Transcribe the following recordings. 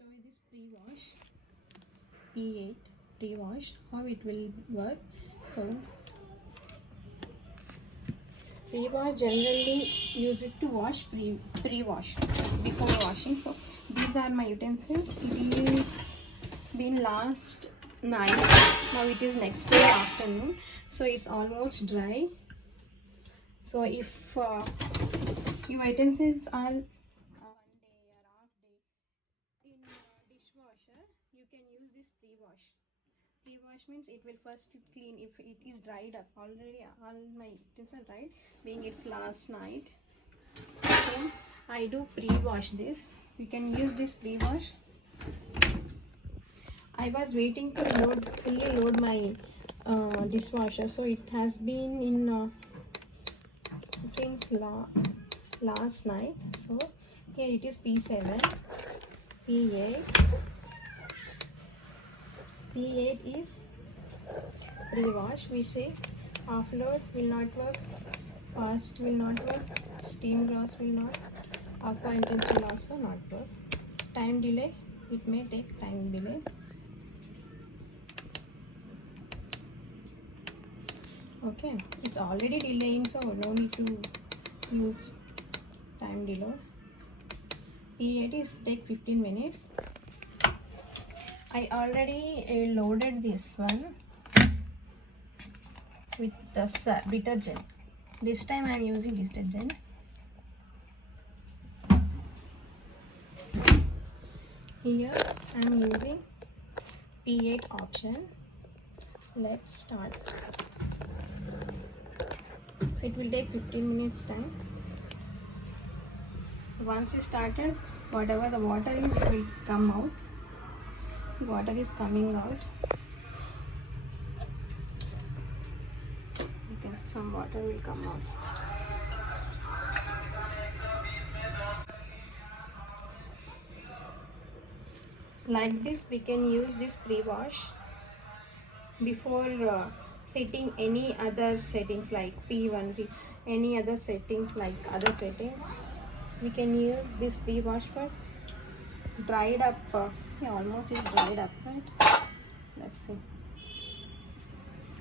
show you this pre-wash, P8 pre-wash, how it will work. So pre-wash generally use it to wash pre-wash before washing. So these are my utensils. It is been last night, now it is next day afternoon, so it's almost dry. So if your utensils are 1 day or half day in dishwasher, you can use this pre-wash. Pre-wash means it will first clean if it is dried up. Already all my utensils are dried, being it's last night. So I do pre-wash this. You can use this pre-wash. I was waiting to fully load my dishwasher, so it has been in since last night. So here it is P7, P8. P8 is pre-wash. We say half load will not work, fast will not work, steam gloss will not, aqua intense will also not work. Time delay, it may take time delay. Okay, it's already delaying, so no need to use time delay. P8 is take 15 minutes. I already loaded this one with the detergent. This time I am using detergent. Here I am using P8 option. Let's start. It will take 15 minutes time. So once you started, whatever the water is, it will come out. See, water is coming out. You can see some water will come out. Like this, we can use this pre-wash before setting any other settings like P1, any other settings like other settings. We can use this pre-wash for dried up. See, almost is dried up, right? Let's see.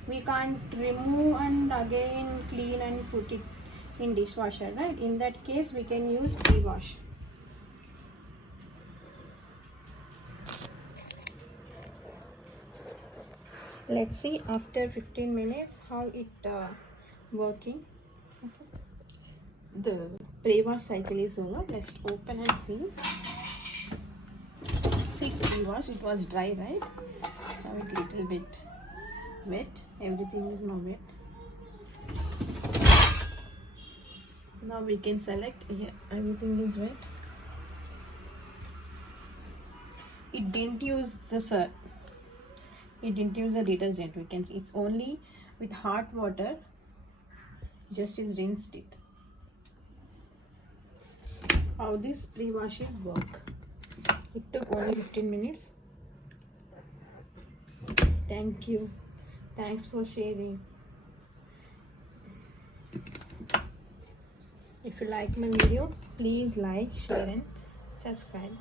We can't remove and again clean and put it in dishwasher, right? In that case, we can use pre-wash. Let's see after 15 minutes how it working. Okay. The pre-wash cycle is over. Let's open and see. 6 pre-wash, it was dry, right? Now it little bit wet. Everything is now wet. Now we can select. Yeah, everything is wet. It didn't use the It didn't use the detergent. We can see it's only with hot water. Just is rinsed it. How this pre-washes work? It took only 15 minutes. Thank you. Thanks for sharing. If you like my video, please like, share and subscribe.